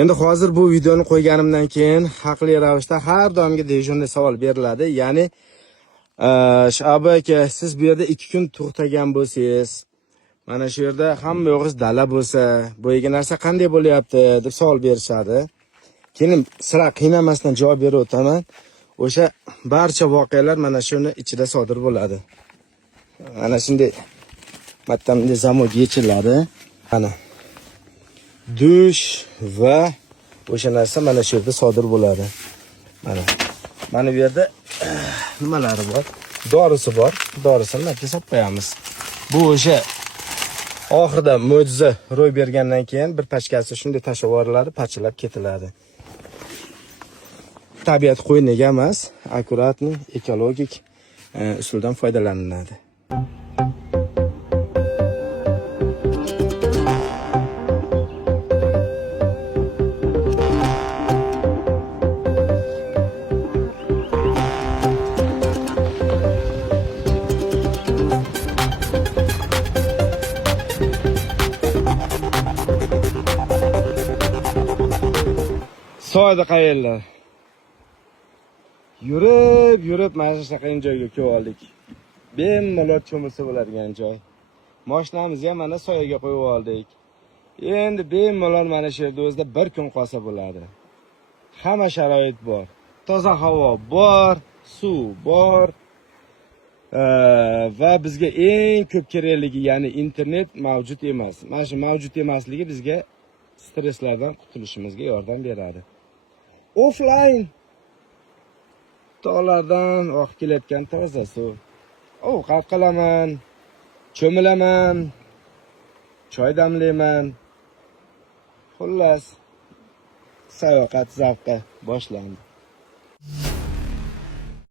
Endi hozir bu videoni qo'yganimdan keyin haqli ravishda har doimgi shunday savol beriladi. Ya'ni Shabi aka, siz bu yerda 2 kun to'xtagan bo'lsangiz, mana shu yerda hamma yo'g'iz dala bo'lsa, bu yerga narsa qanday bo'lyapti deb savol berishadi. Keyin sira qiynamasdan javob berib o'taman. O'sha barcha voqealar mana shuni ichida sodir bo'ladi. Mana shunday mattamda zamok yechiladi. Ana dush va o'sha narsa mana shu yerda sodir bo'ladi. Mana bu yerda nimalari bor? Dorisi bor. Dorisini nafas olib qo'yamiz. Bu o'sha oxirida mo'jiza ro'y bergandan keyin bir pachkasi shunday tashlab yuboriladi, parchalab ketiladi. Tabiat qo'yniga emas, akkuratni ekologik usuldan foydalaniladi. Soyda qayerlar? Yurib mana shunaqa joyga kelib oldik. Bemalol cho'milsa bo'ladigan joy. Mashinamizni ham mana soyaga qo'yib oldik. Endi bemalol mana shu yerda o'zida bir kun qolsa bo'ladi. Hamma sharoit bor. Toza havo bor, suv bor. Va bizga eng ko'p kerakligi, ya'ni internet mavjud emas. Mana shu mavjud emasligi bizga stresslardan qutulishimizga yordam beradi. Offline tog'lardan oqib kelayotgan toza suv. Ovqat qilaman, cho'milaman, choy damlayman. Xullas, sayohat zavqi boshlandi.